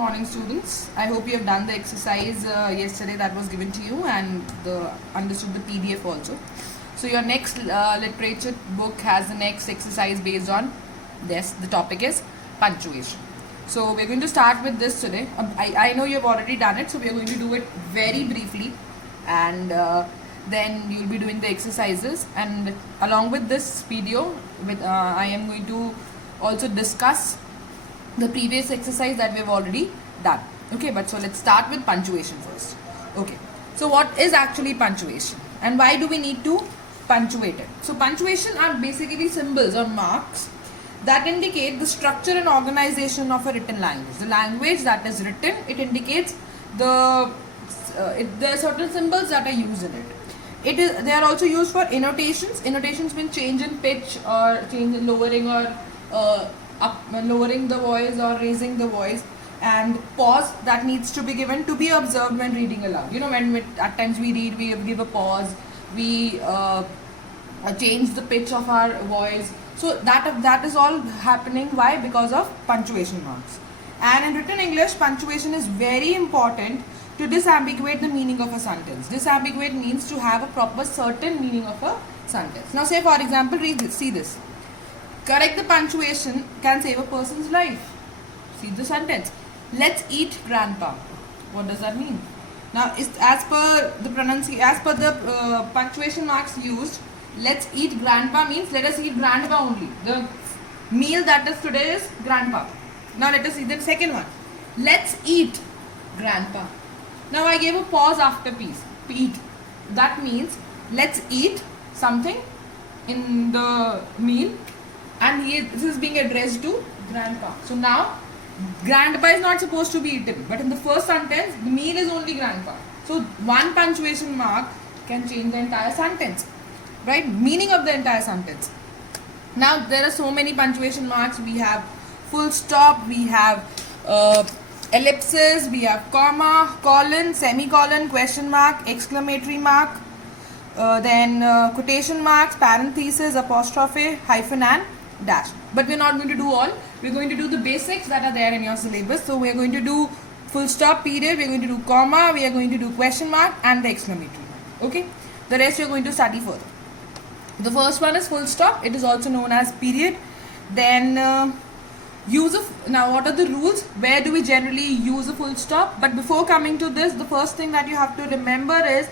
morning, students. I hope you have done the exercise yesterday that was given to you and understood the PDF also. So your next literature book has the next exercise based on this. The topic is punctuation. So we're going to start with this today. I know you have already done it, so we're going to do it very briefly, and then you'll be doing the exercises. And along with this video, I am going to also discuss the previous exercise that we've already done. Okay, but so let's start with punctuation first. Okay, so what is actually punctuation and why do we need to punctuate it? So punctuation are basically symbols or marks that indicate the structure and organization of a written language. The language that is written, it indicates there are certain symbols that are used in it. They are also used for annotations. Annotations mean change in pitch or change in lowering or lowering the voice or raising the voice, and pause that needs to be given to be observed when reading aloud. You know, when at times we read, we give a pause, we change the pitch of our voice. So that is all happening. Why? Because of punctuation marks. And in written English, punctuation is very important to disambiguate the meaning of a sentence. Disambiguate means to have a proper certain meaning of a sentence. Now say for example, read this, see this. Correct the punctuation can save a person's life. See the sentence. Let's eat grandpa. What does that mean? Now, as per the punctuation marks used, let's eat grandpa means let us eat grandpa only. The meal that is today is grandpa. Now let us see the second one. Let's eat grandpa. Now I gave a pause after eat. That means let's eat something in the meal, and this is being addressed to grandpa. So now grandpa is not supposed to be eaten, but in the first sentence the meal is only grandpa. So one punctuation mark can change the entire sentence, right? Meaning of the entire sentence. Now there are so many punctuation marks. We have full stop, we have ellipses, we have comma, colon, semicolon, question mark, exclamatory mark, then quotation marks, parenthesis, apostrophe, hyphen and dash. But we're not going to do all. We're going to do the basics that are there in your syllabus. So we're going to do full stop, period, we're going to do comma, we are going to do question mark and the exclamatory mark. Okay, the rest you're going to study further. The first one is full stop. It is also known as period. Then now what are the rules? Where do we generally use a full stop? But before coming to this, the first thing that you have to remember is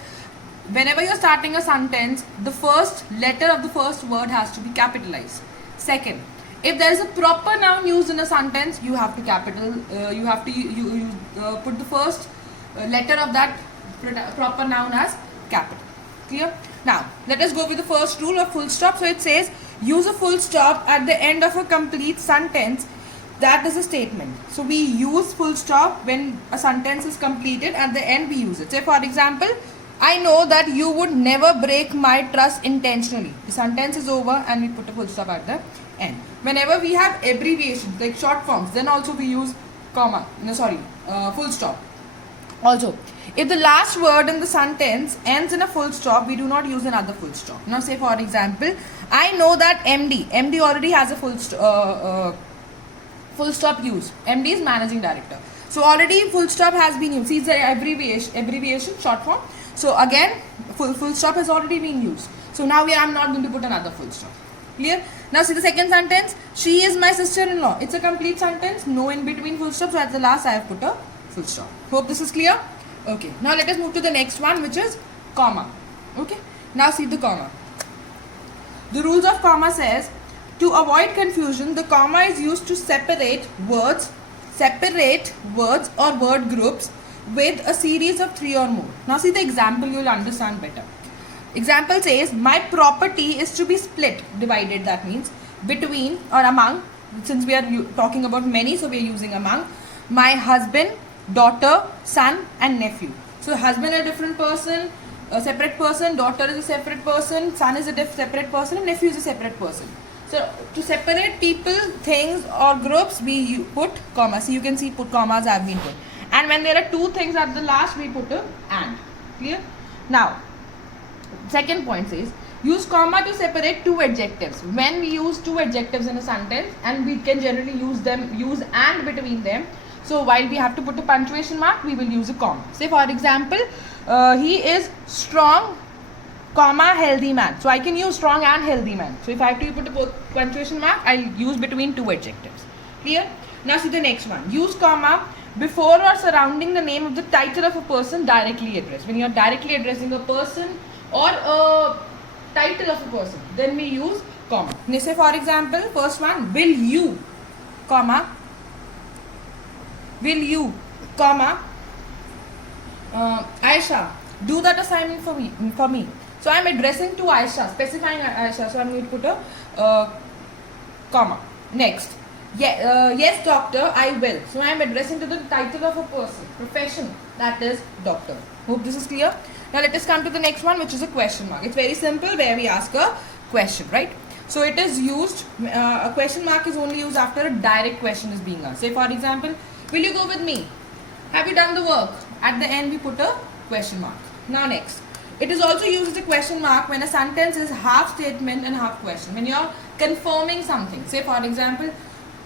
whenever you're starting a sentence, the first letter of the first word has to be capitalized. Second, if there is a proper noun used in a sentence, you have to put the first letter of that proper noun as capital. Clear? Now let us go with the first rule of full stop. So it says use a full stop at the end of a complete sentence that is a statement. So we use full stop when a sentence is completed. At the end we use it. Say for example, I know that you would never break my trust intentionally. The sentence is over and we put a full stop at the end. Whenever we have abbreviations like short forms, then also we use full stop. Also, if the last word in the sentence ends in a full stop, we do not use another full stop. Now say for example, I know that MD already has a full stop used. MD is managing director. So already full stop has been used. See, it's the abbreviation short form. So again, full stop has already been used. So now I'm not going to put another full stop. Clear? Now see the second sentence. She is my sister-in-law. It's a complete sentence. No in between full stop. So at the last I have put a full stop. Hope this is clear. Okay. Now let us move to the next one, which is comma. Okay. Now see the comma. The rules of comma says to avoid confusion, the comma is used to separate words or word groups with a series of 3 or more. Now see the example, you will understand better. Example says my property is to be split, divided, that means between or among, since we are talking about many, so we are using among, my husband, daughter, son and nephew. So husband is a different person, a separate person, daughter is a separate person, son is a separate person and nephew is a separate person. So to separate people, things or groups, we put comma. So you can see commas have been put. And when there are two things at the last, we put a and. Clear? Now, second point says use comma to separate two adjectives. When we use two adjectives in a sentence, and we can generally use and between them, So while we have to put a punctuation mark, we will use a comma. Say for example, he is strong, comma, healthy man. So I can use strong and healthy man. So if I have to put a punctuation mark, I'll use between two adjectives. Clear? Now see the next one. Use comma before or surrounding the name of the title of a person directly addressed. When you are directly addressing a person or a title of a person, then we use comma. Now say for example, first one, will you, comma, will you, comma, Aisha, do that assignment for me. So I am addressing to Aisha, specifying Aisha. So I am going to put a comma. Next, yes doctor, I will. So I am addressing to the title of a person, profession, that is doctor. Hope this is clear. Now let us come to the next one, which is a question mark. It's very simple, where we ask a question, right? So it is used, a question mark is only used after a direct question is being asked. Say for example, will you go with me? Have you done the work? At the end we put a question mark. Now next, it is also used as a question mark when a sentence is half statement and half question. When you are confirming something. Say for example,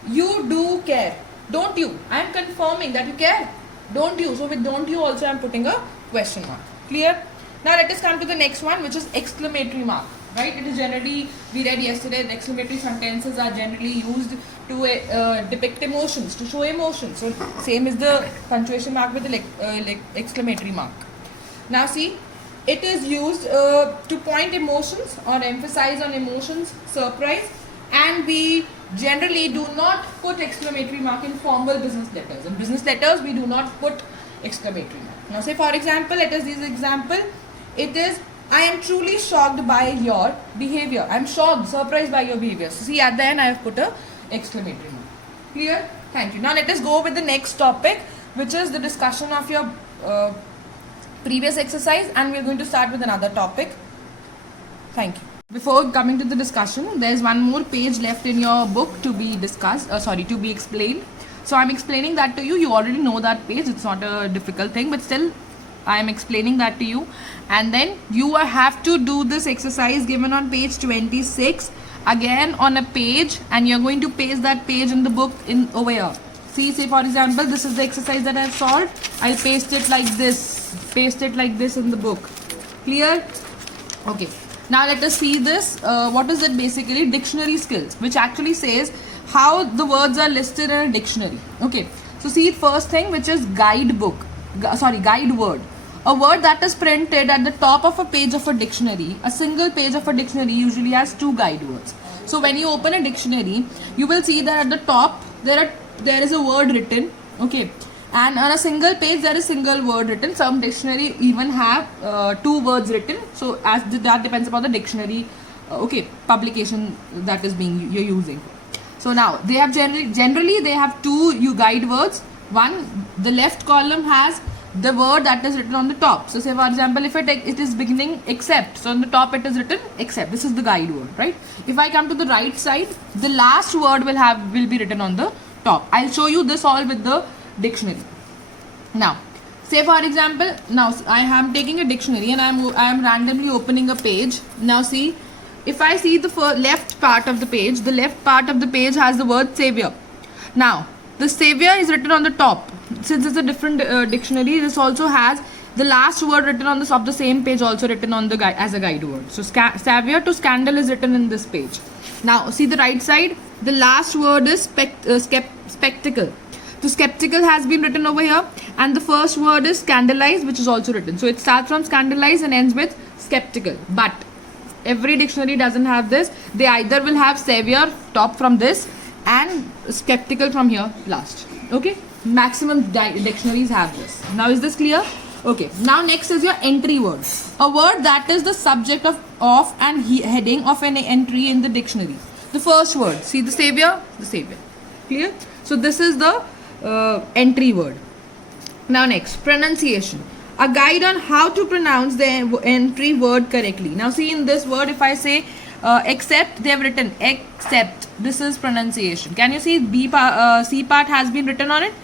you do care. Don't you? I am confirming that you care. Don't you? So with don't you also I am putting a question mark. Clear? Now let us come to the next one, which is exclamatory mark. Right? It is generally, we read yesterday, the exclamatory sentences are generally used to depict emotions, to show emotions. So same is the punctuation mark with the exclamatory mark. Now see, it is used to point emotions or emphasize on emotions, surprise, and we generally do not put exclamatory mark in formal business letters. In business letters, we do not put exclamatory mark. Now say for example, let us use example. It is, I am truly shocked by your behavior. I am shocked, surprised by your behavior. So see, at the end I have put a exclamatory mark. Clear? Thank you. Now let us go with the next topic, which is the discussion of your previous exercise, and we are going to start with another topic. Thank you. Before coming to the discussion, there is one more page left in your book to be discussed, to be explained. So I am explaining that to you. You already know that page. It's not a difficult thing, but still I am explaining that to you. And then you have to do this exercise given on page 26 again on a page, and you're going to paste that page in the book in over here. See, say for example, this is the exercise that I've solved. I'll paste it like this. Paste it like this in the book. Clear? Okay. Now let us see this. What is it basically? Dictionary skills, which actually says how the words are listed in a dictionary. Okay. So see, first thing, which is guide word. A word that is printed at the top of a page of a dictionary. A single page of a dictionary usually has two guide words. So when you open a dictionary, you will see that at the top there is a word written. Okay. And on a single page there is single word written. Some dictionary even have two words written. So as that depends upon the dictionary publication that is you're using. So now they have generally they have two guide words. One, the left column has the word that is written on the top. So say for example, if it is beginning except, so on the top it is written except. This is the guide word, right? If I come to the right side, the last word will be written on the top. I'll show you this all with the dictionary. Now say for example, now I am taking a dictionary and I am randomly opening a page. Now see, if I see the left part of the page, has the word savior. Now the savior is written on the top. Since it's a different dictionary, this also has the last word written on the top of the same page, also written on the guide as a guide word. So savior to scandal is written in this page. Now see the right side, the last word is spectacle. So skeptical has been written over here, and the first word is scandalized, which is also written. So it starts from scandalized and ends with skeptical. But every dictionary doesn't have this. They either will have savior top from this and skeptical from here last. Okay, maximum dictionaries have this. Now is this clear? Okay, now next is your entry word. A word that is the subject of and heading of an entry in the dictionary. The first word, see the savior. Clear? So this is the entry word. Now next, pronunciation. A guide on how to pronounce the entry word correctly. Now see, in this word, if I say except, they have written except. This is pronunciation. Can you see C part has been written on it?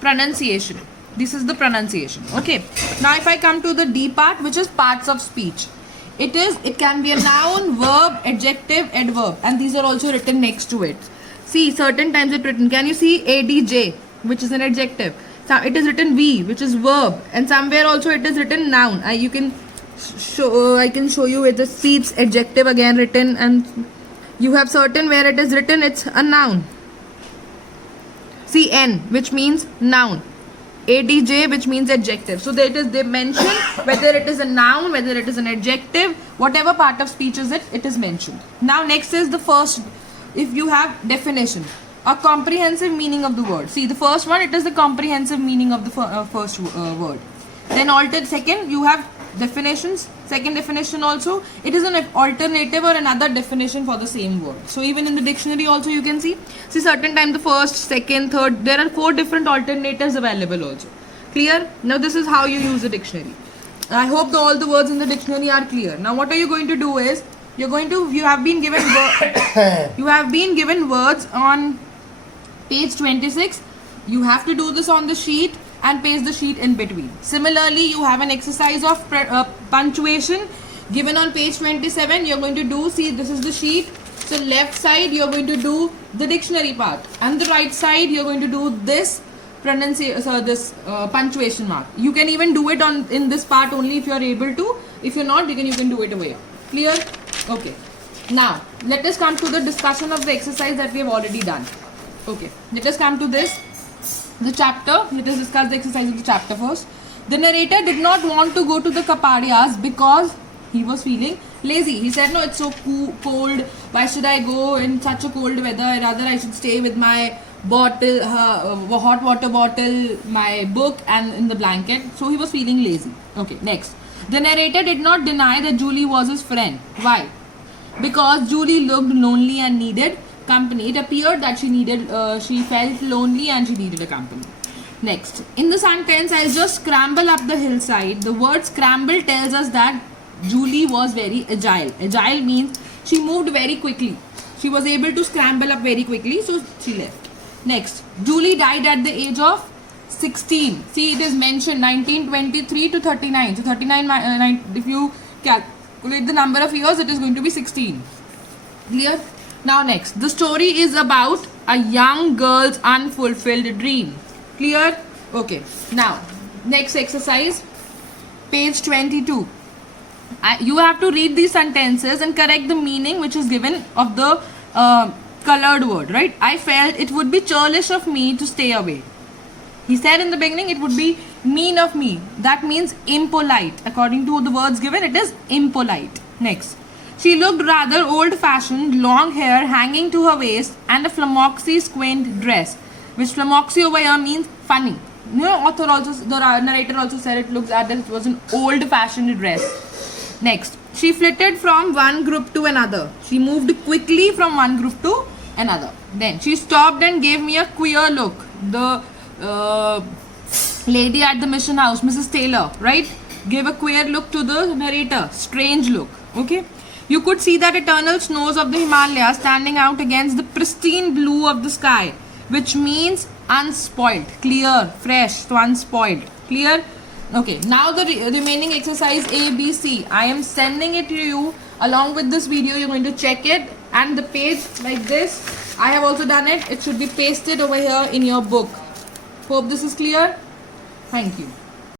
Pronunciation. This is the pronunciation. Okay. Now if I come to the D part, which is parts of speech. It can be a noun, verb, adjective, adverb, and these are also written next to it. See, certain times it's written. Can you see ADJ? which is an adjective. So it is written V, which is verb, and somewhere also it is written noun. You can show. I can show you with the seats adjective again written, and you have certain where it is written it's a noun. See N, which means noun. ADJ, which means adjective. So that is, they mention whether it is a noun, whether it is an adjective, whatever part of speech is it is mentioned. Now next is the first, if you have definition, a comprehensive meaning of the word. See the first one, it is the comprehensive meaning of the first word. Then second, you have definitions. Second definition also, it is an alternative or another definition for the same word. So even in the dictionary also you can see certain time the first, second, third, there are 4 different alternatives available also. Clear? Now this is how you use the dictionary. I hope all the words in the dictionary are clear. Now what are you going to do is, you have been given you have been given words on page 26. You have to do this on the sheet and paste the sheet in between. Similarly, you have an exercise of punctuation given on page 27. You're going to do, see this is the sheet. So left side you're going to do the dictionary part, and the right side you're going to do this punctuation mark. You can even do it in this part only if you are able to. If you're not, you can do it over here. Clear? Okay. Now let us come to the discussion of the exercise that we have already done. Okay. Let us come to this. The chapter, let us discuss the exercise of the chapter first. The narrator did not want to go to the Kapadias because he was feeling lazy. He said, no, it's so cold. Why should I go in such a cold weather? Rather, I should stay with my bottle, hot water bottle, my book, and in the blanket. So he was feeling lazy. Okay, next. The narrator did not deny that Julie was his friend. Why? Because Julie looked lonely and needed company. It appeared that she felt lonely and she needed a company. Next, in the sentence, I'll just scramble up the hillside. The word scramble tells us that Julie was very agile. Agile means she moved very quickly. She was able to scramble up very quickly, so she left. Next, Julie died at the age of 16. See, it is mentioned 1923 to 39. So 39, if you calculate the number of years, it is going to be 16. Clear? Now next, the story is about a young girl's unfulfilled dream. Clear? Okay. Now, next exercise, page 22. You have to read these sentences and correct the meaning which is given of the colored word, right? I felt it would be churlish of me to stay away. He said in the beginning it would be mean of me. That means impolite. According to the words given, it is impolite. Next. She looked rather old-fashioned, long hair hanging to her waist and a flamoxy squint dress, which flamoxy over here means funny. You know, the narrator also said it looks as if it was an old-fashioned dress. Next, she flitted from one group to another. She moved quickly from one group to another. Then she stopped and gave me a queer look. The lady at the mission house, Mrs. Taylor, right, gave a queer look to the narrator. Strange look. Okay. You could see that eternal snows of the Himalayas standing out against the pristine blue of the sky, which means unspoiled, clear, fresh, so unspoiled. Clear? Okay, now the remaining exercise A, B, C. I am sending it to you along with this video. You're going to check it, and the page like this, I have also done it. It should be pasted over here in your book. Hope this is clear. Thank you.